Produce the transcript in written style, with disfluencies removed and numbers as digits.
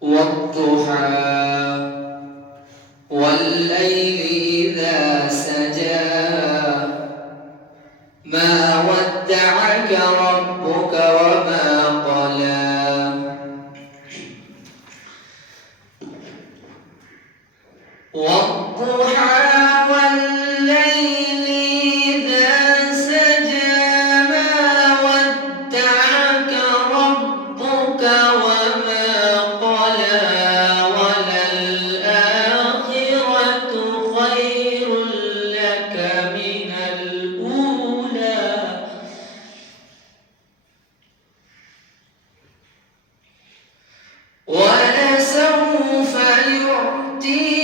والضحى والليل إذا سجى ما ودعك ربك وما قلى والضحى والليل إذا سجى ما ودعك ربك وما قلى وللآخرة خير لك من الأولى ولسوف يعطيك